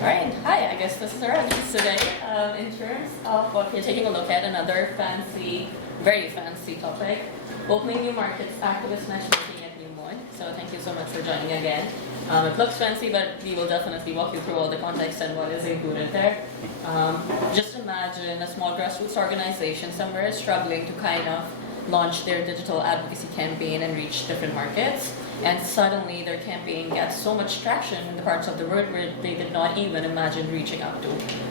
Alright, hi, I guess this is our audience today. In terms of what we're taking a look at, another fancy, very fancy topic, opening new markets, activist matchmaking at New Mode. So thank you so much for joining again. It looks fancy, but we will definitely walk you through all the context and what is included there. Just imagine a small grassroots organization somewhere struggling to kind of launch their digital advocacy campaign and reach different markets. And suddenly their campaign gets so much traction in the parts of the world where they did not even imagine reaching out to.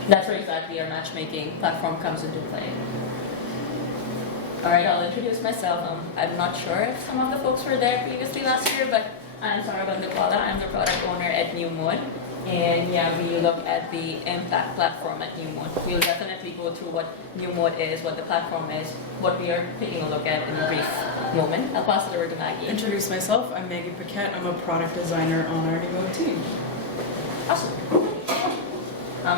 That's where exactly our matchmaking platform comes into play. Alright, I'll introduce myself. I'm not sure if some of the folks were there previously last year, but I'm Sarrah Bandukwala. I'm the product owner at New Mode. And yeah, we look at the impact platform at New Mode. We'll definitely go through what New Mode is, what the platform is, what we are taking a look at in a brief moment. I'll pass it over to Maggie. Introduce myself, I'm Maggie Paquette. I'm a product designer on our New Mode team. Awesome.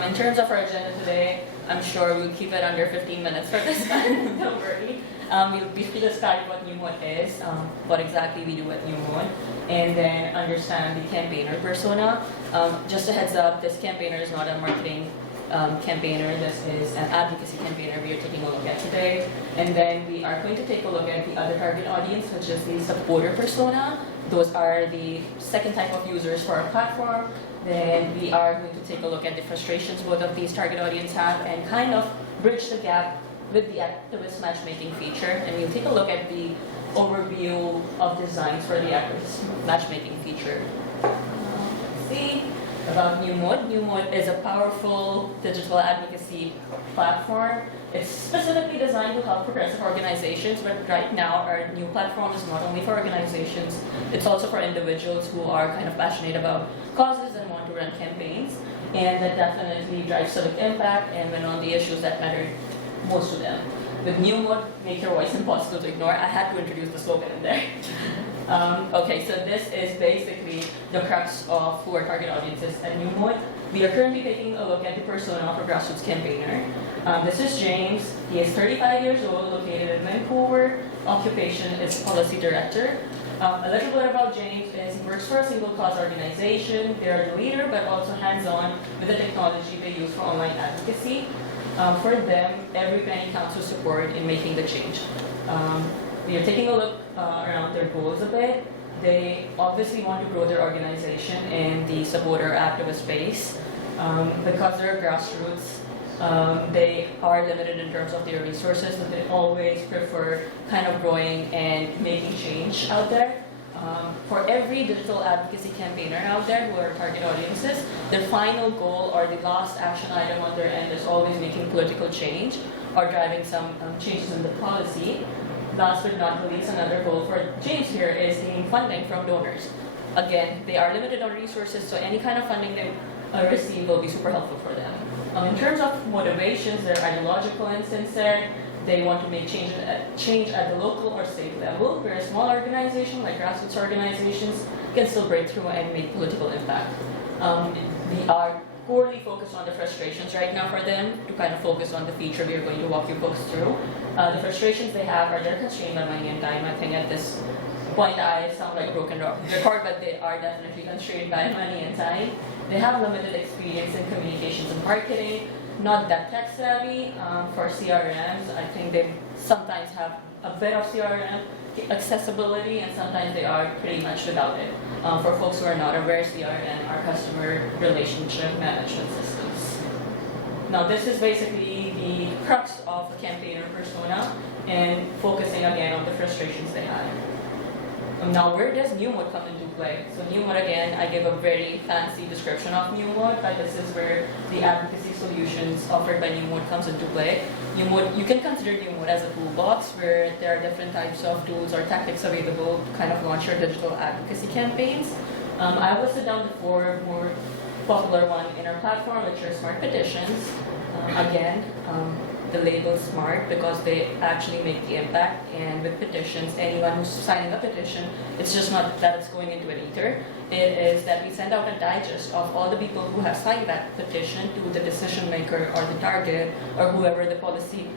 In terms of our agenda today, I'm sure we'll keep it under 15 minutes for this one. Don't worry. We'll briefly describe what New Mode is, what exactly we do at New Mode, and then understand the campaigner persona. Just a heads up, this campaigner is not a marketing campaigner, this is an advocacy campaigner we are taking a look at today. And then we are going to take a look at the other target audience, which is the supporter persona. Those are the second type of users for our platform. Then we are going to take a look at the frustrations both of these target audience have and kind of bridge the gap with the activist matchmaking feature. And we'll take a look at the overview of designs for the activist matchmaking feature. Let's see about New Mode. New Mode is a powerful digital advocacy platform. It's specifically designed to help progressive organizations, but right now our new platform is not only for organizations, it's also for individuals who are kind of passionate about causes and want to run campaigns. And that definitely drives civic impact and win on the issues that matter most to them. With New Mode, make your voice impossible to ignore. I had to introduce the slogan in there. Okay, so this is basically the crux of who our target audience is at New Mode. We are currently taking a look at the persona of a grassroots campaigner. This is James. He is 35 years old, located in Vancouver. Occupation is policy director. A little bit about James is he works for a single cause organization. They are the leader, but also hands-on with the technology they use for online advocacy. For them, every penny counts to support in making the change. We are taking a look around their goals a bit. They obviously want to grow their organization in the supporter activist space. Because they're grassroots, they are limited in terms of their resources, but they always prefer kind of growing and making change out there. For every digital advocacy campaigner out there who are target audiences, their final goal or the last action item on their end is always making political change or driving some changes in the policy. Last but not least, another goal for James here is gaining funding from donors. Again, they are limited on resources, so any kind of funding they receive will be super helpful for them. In terms of motivations, they're ideological and sincere. They want to make change at the local or state level, where a small organization like grassroots organizations can still break through and make political impact. We are poorly focused on the frustrations right now for them to kind of focus on the feature we are going to walk you folks through. The frustrations they have are they're constrained by money and time. I think at this point I sound like broken record, but they are definitely constrained by money and time. They have limited experience in communications and marketing, not that tech savvy. For CRMs, I think they sometimes have a bit of CRM accessibility and sometimes they are pretty much without it. For folks who are not aware, CRM are customer relationship management systems. Now this is basically the crux of the campaigner persona and focusing again on the frustrations they have. Now where does New Mode come into play? So New Mode, again, I give a very fancy description of New Mode, but this is where the advocacy solutions offered by New Mode comes into play. New Mode, you can consider New Mode as a toolbox where there are different types of tools or tactics available to kind of launch your digital advocacy campaigns. I will sit down the four more popular one in our platform, which are smart petitions. Again, the label SMART because they actually make the impact, and with petitions, anyone who's signing a petition, it's just not that it's going into an ether. It is that we send out a digest of all the people who have signed that petition to the decision maker or the target or whoever the policy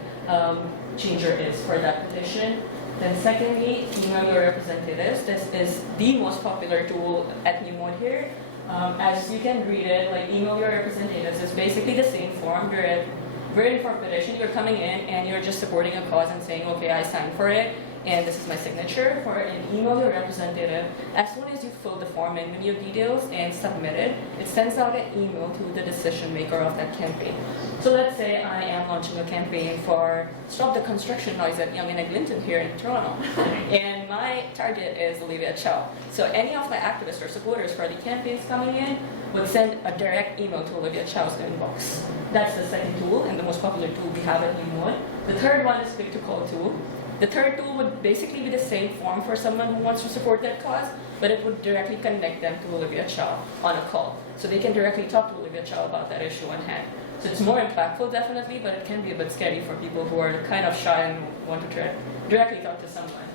changer is for that petition. Then secondly, email your representatives. This is the most popular tool at New Mode here. As you can read it, like email your representatives is basically the same form. We're in for a petition, you're coming in and you're just supporting a cause and saying, okay, I signed for it, and this is my signature for it, and email your representative. As soon as you fill the form in with your details and submit it, it sends out an email to the decision maker of that campaign. So let's say I am launching a campaign for Stop the Construction Noise at Yonge and Eglinton here in Toronto, and my target is Olivia Chow. So any of my activists or supporters for the campaigns coming in would send a direct email to Olivia Chow's inbox. That's the second tool, and the most popular tool we have at Newmont. The third one is Click to Call tool. The third tool would basically be the same form for someone who wants to support that cause, but it would directly connect them to Olivia Chow on a call. So they can directly talk to Olivia Chow about that issue on hand. So it's more impactful, definitely, but it can be a bit scary for people who are kind of shy and want to directly talk to someone.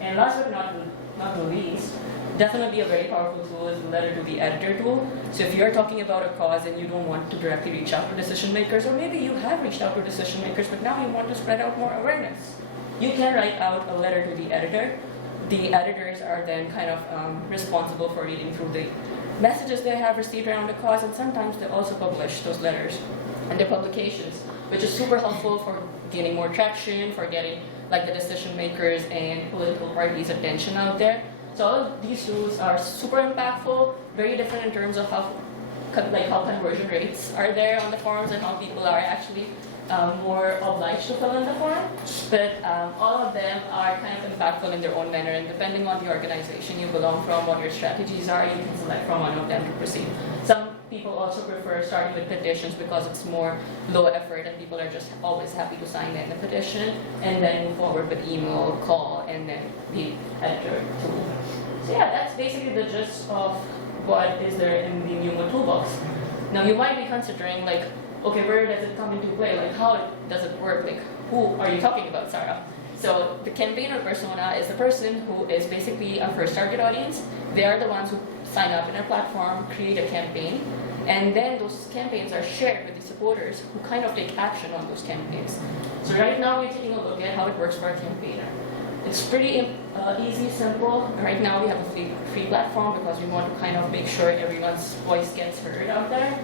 And last but not the least, definitely a very powerful tool is the letter to the editor tool. So if you're talking about a cause and you don't want to directly reach out to decision makers, or maybe you have reached out to decision makers, but now you want to spread out more awareness, you can write out a letter to the editor. The editors are then kind of responsible for reading through the messages they have received around the cause, and sometimes they also publish those letters in their publications, which is super helpful for gaining more traction, for getting like the decision makers and political parties' attention out there. So all of these tools are super impactful, very different in terms of how conversion rates are there on the forums and how people are actually more obliged to fill in the form, but all of them are kind of impactful in their own manner, and depending on the organization you belong from, what your strategies are, you can select from one of them to proceed. Some people also prefer starting with petitions because it's more low effort and people are just always happy to sign in the petition, and then move forward with email, call, and then the editor tool. So yeah, that's basically the gist of what is there in the Newmont toolbox. Now you might be considering like, okay, where does it come into play? Like, how does it work? Like, who are you talking about, Sarah? So the campaigner persona is the person who is basically our first target audience. They are the ones who sign up in our platform, create a campaign, and then those campaigns are shared with the supporters who kind of take action on those campaigns. So right now we're taking a look at how it works for a campaigner. It's pretty easy, simple. Right now we have a free platform because we want to kind of make sure everyone's voice gets heard out there.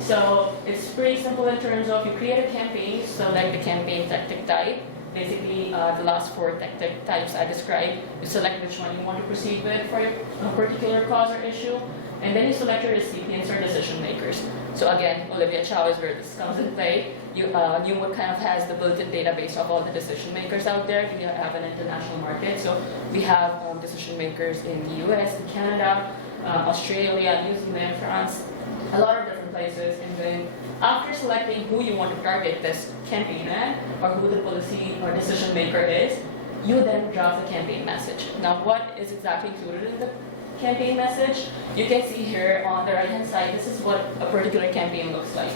So it's pretty simple in terms of you create a campaign, select the campaign tactic type. Basically, the last 4 tactic types I described, you select which one you want to proceed with for a particular cause or issue, and then you select your recipients or decision makers. So again, Olivia Chow is where this comes into play. Newmont kind of has the built-in database of all the decision makers out there. We have an international market, so we have decision makers in the US, in Canada, Australia, New Zealand, France, a lot of different places. And then after selecting who you want to target this campaign at, or who the policy or decision maker is, you then draft the campaign message. Now what is exactly included in the campaign message? You can see here on the right hand side, this is what a particular campaign looks like.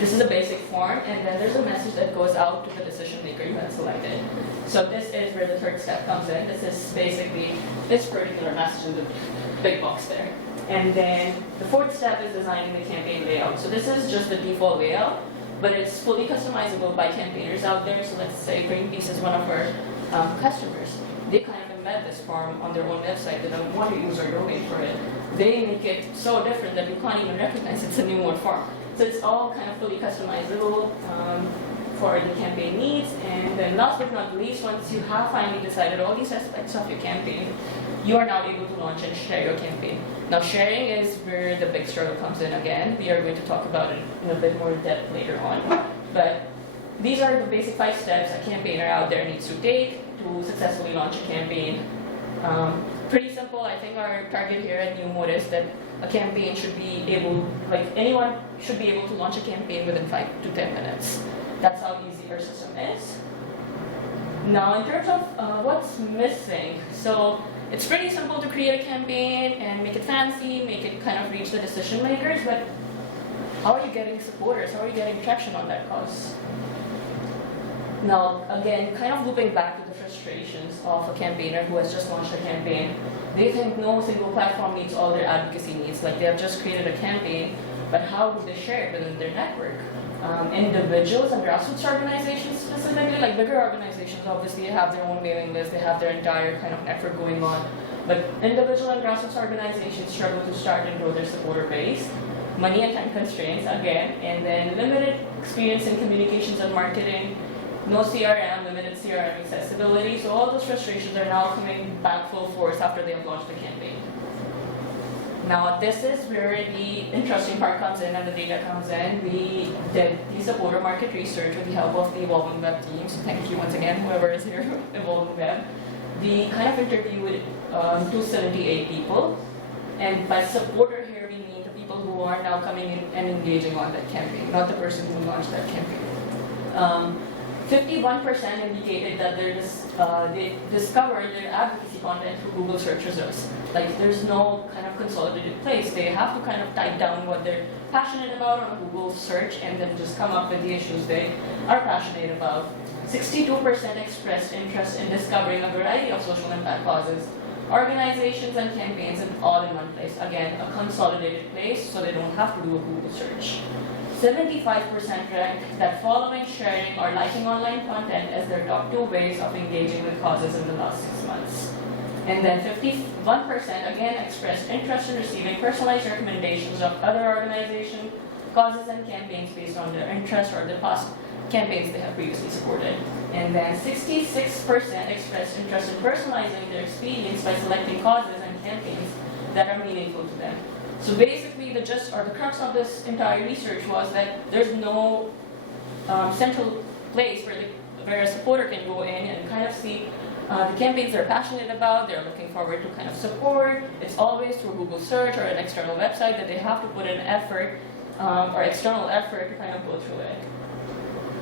This is a basic form, and then there's a message that goes out to the decision maker you have selected. So this is where the third step comes in. This is basically this particular message in the big box there. And then the fourth step is designing the campaign layout. So this is just the default layout, but it's fully customizable by campaigners out there. So let's say Greenpeace is one of our customers. They kind of embed this form on their own website. They don't want to use or donate for it. They make it so different that you can't even recognize it's a Newmont form. So it's all kind of fully customizable for the campaign needs. And then last but not least, once you have finally decided all these aspects of your campaign, you are now able to launch and share your campaign. Now sharing is where the big struggle comes in again. We are going to talk about it in a bit more depth later on. But these are the basic 5 steps a campaigner out there needs to take to successfully launch a campaign. Pretty simple. I think our target here at Newmont is that a campaign should be able, like anyone should be able to launch a campaign within 5 to 10 minutes. That's how easy our system is. Now in terms of what's missing, so it's pretty simple to create a campaign and make it fancy, make it kind of reach the decision makers, but how are you getting supporters? How are you getting traction on that cause? Now, again, kind of looping back to the frustrations of a campaigner who has just launched a campaign, they think no single platform meets all their advocacy needs. Like they have just created a campaign, but how do they share it within their network? Individuals and grassroots organizations specifically, like bigger organizations obviously have their own mailing list, they have their entire kind of network going on. But individual and grassroots organizations struggle to start and grow their supporter base. Money and time constraints, again, and then limited experience in communications and marketing, no CRM, limited CRM accessibility. So all those frustrations are now coming back full force after they have launched the campaign. Now this is where the interesting part comes in and the data comes in. We did the supporter market research with the help of the Evolving Web team. So thank you once again, whoever is here, Evolving Web. We kind of interviewed 278 people. And by supporter here, we mean the people who are now coming in and engaging on that campaign, not the person who launched that campaign. 51% indicated that they discovered their advocacy content through Google search results. Like there's no kind of consolidated place. They have to kind of type down what they're passionate about on a Google search and then just come up with the issues they are passionate about. 62% expressed interest in discovering a variety of social impact causes, organizations and campaigns all in one place. Again, a consolidated place so they don't have to do a Google search. 75% ranked that following, sharing, or liking online content as their top 2 ways of engaging with causes in the last 6 months. And then 51% again expressed interest in receiving personalized recommendations of other organizations, causes, and campaigns based on their interests or the past campaigns they have previously supported. And then 66% expressed interest in personalizing their experience by selecting causes and campaigns that are meaningful to them. So basically, the gist or the crux of this entire research was that there's no central place where a supporter can go in and kind of see the campaigns they're passionate about, they're looking forward to kind of support. It's always through Google search or an external website that they have to put in effort or external effort to kind of go through it.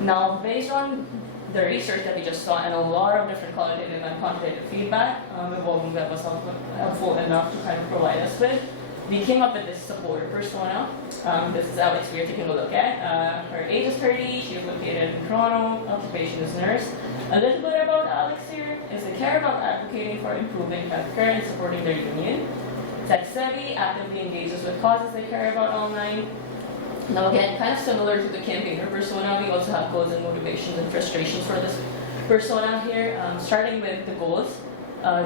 Now, based on the research that we just saw and a lot of different qualitative and quantitative feedback, Evolving Web was helpful enough to kind of provide us with. We came up with this supporter persona. This is Alex we are taking a look at. Her age is 30, she is located in Toronto, occupation is nurse. A little bit about Alex here is they care about advocating for improving healthcare and supporting their union. Tech savvy, actively engages with causes they care about online. Now again, kind of similar to the campaigner persona, we also have goals and motivations and frustrations for this persona here, starting with the goals.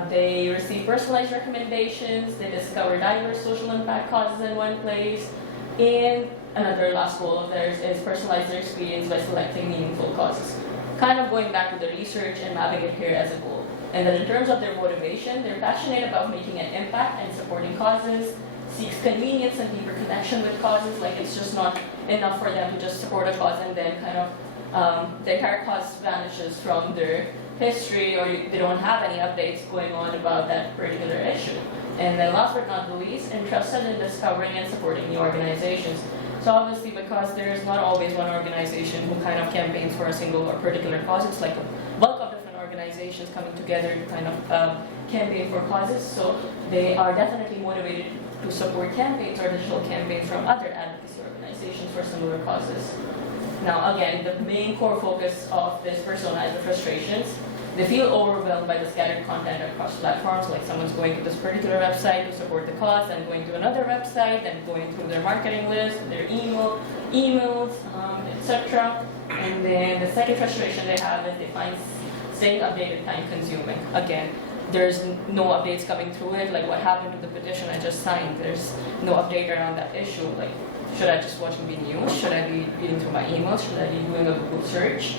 They receive personalized recommendations, they discover diverse social impact causes in one place, and another last goal of theirs is personalize their experience by selecting meaningful causes. Kind of going back to the research and having it here as a goal. And then in terms of their motivation, they're passionate about making an impact and supporting causes, seeks convenience and deeper connection with causes. Like it's just not enough for them to just support a cause and then kind of the entire cause vanishes from their history or they don't have any updates going on about that particular issue. And then last but not the least, interested in discovering and supporting new organizations. So obviously because there is not always one organization who kind of campaigns for a single or particular cause, it's like a bulk of different organizations coming together to kind of campaign for causes. So they are definitely motivated to support campaigns or digital campaigns from other advocacy organizations for similar causes. Now again, the main core focus of this persona is the frustrations. They feel overwhelmed by the scattered content across platforms, like someone's going to this particular website to support the cause, and going to another website, and going through their marketing list, their emails, etc. And then the second frustration they have is they find staying updated time-consuming. Again, there's no updates coming through it, like what happened to the petition I just signed. There's no update around that issue. Like, should I just watch the news? Should I be reading through my emails? Should I be doing a Google search?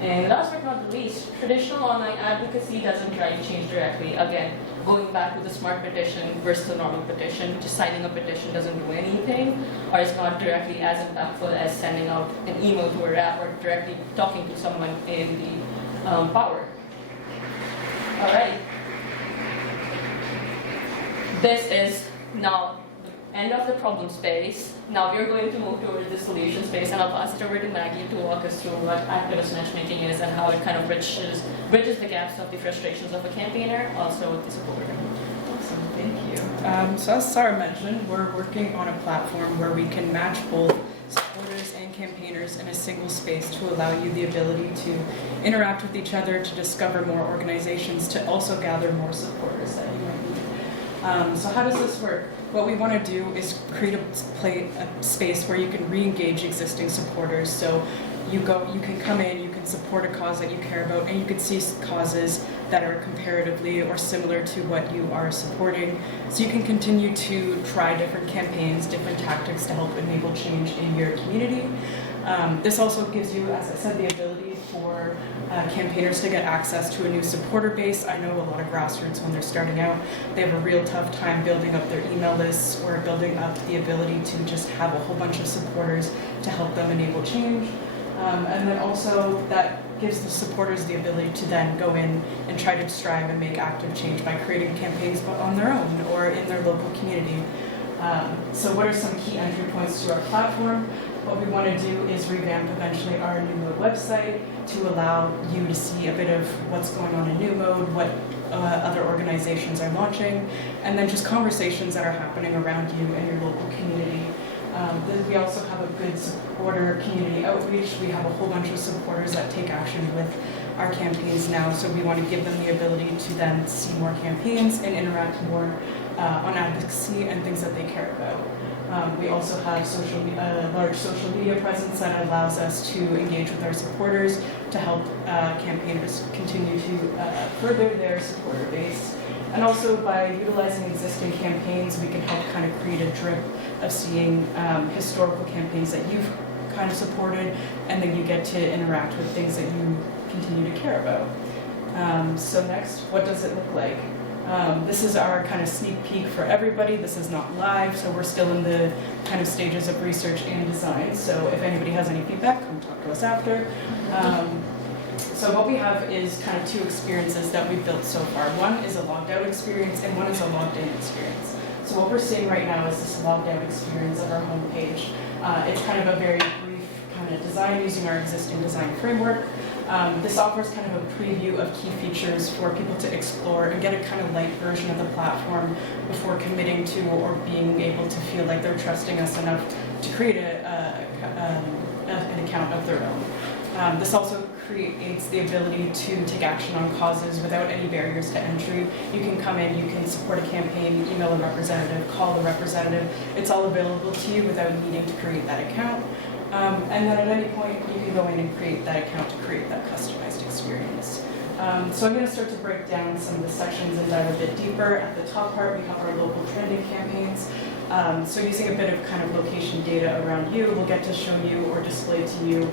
And last but not least, traditional online advocacy doesn't try to change directly. Again, going back to the smart petition versus the normal petition, just signing a petition doesn't do anything, or it's not directly as impactful as sending out an email to a rep or directly talking to someone in the power. All right. This is now the end of the problem space. Now we're going to move towards the solution space, and I'll pass it over to Maggie to walk us through what activist matchmaking is and how it kind of bridges the gaps of the frustrations of a campaigner, also with the supporter. Awesome, thank you. So as Sarah mentioned, we're working on a platform where we can match both supporters and campaigners in a single space to allow you the ability to interact with each other, to discover more organizations, to also gather more supporters that you might need. So how does this work? What we want to do is create a space where you can re-engage existing supporters. So you can come in, you can can support a cause that you care about, and you can see causes that are comparatively or similar to what you are supporting. So you can continue to try different campaigns, different tactics to help enable change in your community. This also gives you, as I said, the ability for campaigners to get access to a new supporter base. I know a lot of grassroots, when they're starting out, they have a real tough time building up their email lists or building up the ability to just have a whole bunch of supporters to help them enable change. And then also that gives the supporters the ability to then go in and try to strive and make active change by creating campaigns on their own or in their local community. So what are some key entry points to our platform? What we want to do is revamp eventually our new mode website to allow you to see a bit of what's going on in new mode, what other organizations are launching, and then just conversations that are happening around you and your local community. We also have a good supporter community outreach. We have a whole bunch of supporters that take action with our campaigns now, so we want to give them the ability to then see more campaigns and interact more on advocacy and things that they care about. We also have a large social media presence that allows us to engage with our supporters to help campaigners continue to further their supporter base. And also by utilizing existing campaigns, we can help kind of create a drip of seeing historical campaigns that you've kind of supported, and then you get to interact with things that you continue to care about. So next, what does it look like? This is our kind of sneak peek for everybody. This is not live, so we're still in the kind of stages of research and design. So if anybody has any feedback, come talk to us after. So what we have is kind of two experiences that we've built so far. One is a logged out experience and one is a logged in experience. So what we're seeing right now is this logged out experience of our homepage. It's kind of a very brief kind of design using our existing design framework. This offers kind of a preview of key features for people to explore and get a kind of light version of the platform before committing to or being able to feel like they're trusting us enough to create an account of their own. This also creates the ability to take action on causes without any barriers to entry. You can come in, you can support a campaign, email a representative, call the representative. It's all available to you without needing to create that account. And then at any point, you can go in and create that account to create that customized experience. So I'm going to start to break down some of the sections and dive a bit deeper. At the top part, we have our local trending campaigns. So using a bit of kind of location data around you, we'll get to show you or display to you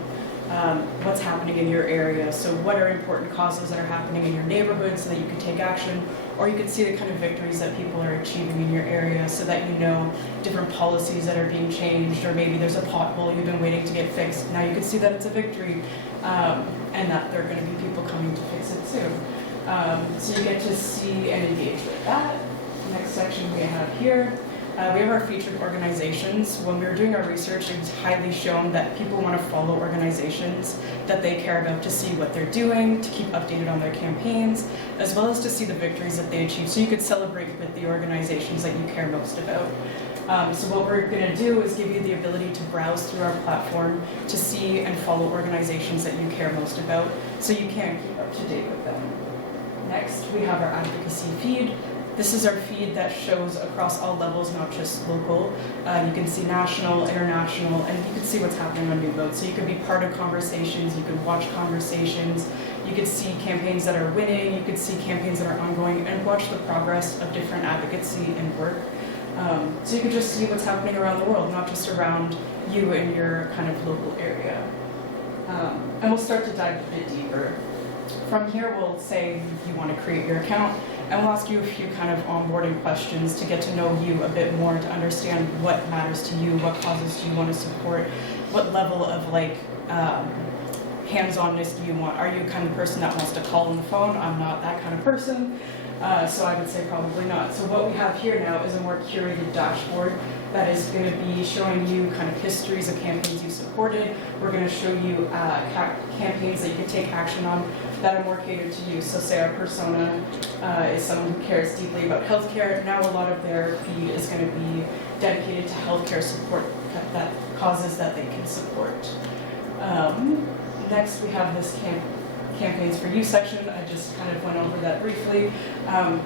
what's happening in your area. So what are important causes that are happening in your neighborhood so that you can take action, or you can see the kind of victories that people are achieving in your area so that you know different policies that are being changed, or maybe there's a pothole you've been waiting to get fixed. Now you can see that it's a victory and that there are going to be people coming to fix it soon. So you get to see and engage with that. Next section we have here. We have our featured organizations. When we were doing our research, it was highly shown that people want to follow organizations that they care about to see what they're doing, to keep updated on their campaigns, as well as to see the victories that they achieve. So you could celebrate with the organizations that you care most about. So what we're going to do is give you the ability to browse through our platform to see and follow organizations that you care most about, so you can keep up to date with them. Next, we have our advocacy feed. This is our feed that shows across all levels, not just local. You can see national, international, and you can see what's happening on New Vote. So you can be part of conversations, you can watch conversations, you can see campaigns that are winning, you can see campaigns that are ongoing, and watch the progress of different advocacy and work. So you can just see what's happening around the world, not just around you and your kind of local area. And we'll start to dive a bit deeper. From here, we'll say you want to create your account, and we'll ask you a few kind of onboarding questions to get to know you a bit more, to understand what matters to you, what causes do you want to support, what level of like hands-onness do you want. Are you the kind of person that wants to call on the phone? I'm not that kind of person, so I would say probably not. So what we have here now is a more curated dashboard that is going to be showing you kind of histories of campaigns you supported. We're going to show you campaigns that you can take action on that are more catered to you. So say our persona is someone who cares deeply about healthcare. Now a lot of their feed is going to be dedicated to healthcare support, that causes that they can support. Next we have this campaigns for you section. I just kind of went over that briefly,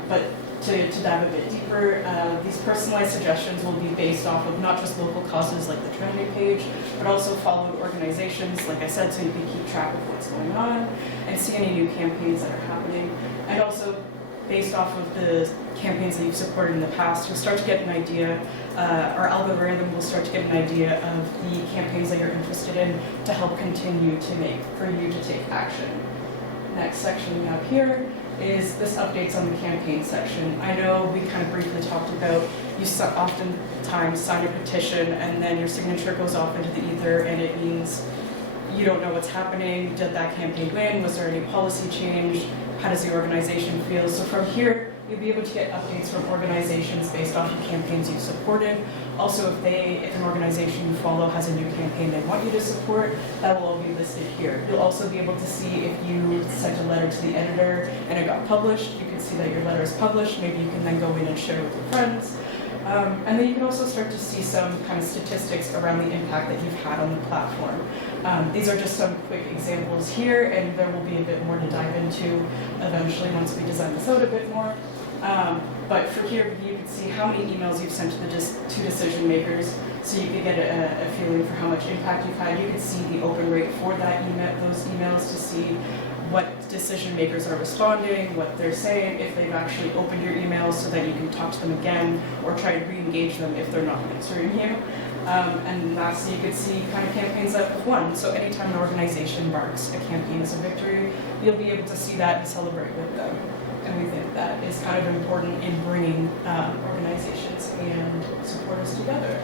but to dive a bit deeper, these personalized suggestions will be based off of not just local causes like the trending page, but also followed organizations, like I said, so you can keep track of what's going on and see any new campaigns that are happening. And also, based off of the campaigns that you've supported in the past, you'll start to get an idea, our algorithm will start to get an idea of the campaigns that you're interested in to help continue to for you to take action. Next section we have here is this updates on the campaign section. I know we kind of briefly talked about you oftentimes sign a petition and then your signature goes off into the ether and it means you don't know what's happening. Did that campaign win? Was there any policy change? How does the organization feel? So from here, you'll be able to get updates from organizations based off of campaigns you've supported. Also, if an organization you follow has a new campaign they want you to support, that will all be listed here. You'll also be able to see if you sent a letter to the editor and it got published. You can see that your letter is published. Maybe you can then go in and share with your friends. And then you can also start to see some kind of statistics around the impact that you've had on the platform. These are just some quick examples here, and there will be a bit more to dive into eventually once we design this out a bit more. But for here, you can see how many emails you've sent to the decision makers, so you can get a feeling for how much impact you've had. You can see the open rate for those emails to see what decision makers are responding, what they're saying, if they've actually opened your emails so that you can talk to them again or try to re-engage them if they're not answering you. And lastly, you could see kind of campaigns that have won. So anytime an organization marks a campaign as a victory, you'll be able to see that and celebrate with them. And we think that is kind of important in bringing organizations and supporters together.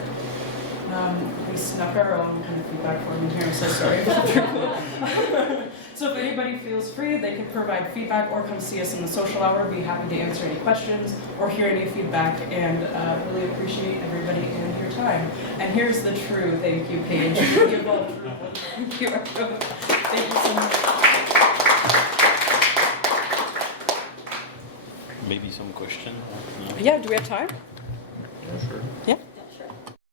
We snuck our own kind of feedback form in here, I'm so sorry about that. So if anybody feels free, they can provide feedback or come see us in the social hour. We'd be happy to answer any questions or hear any feedback, and really appreciate everybody and your time. And here's the true thank you page. EvolveDrupal. Thank you. Thank you so much. Maybe some question? No? Yeah, do we have time? Yeah, sure. Yeah.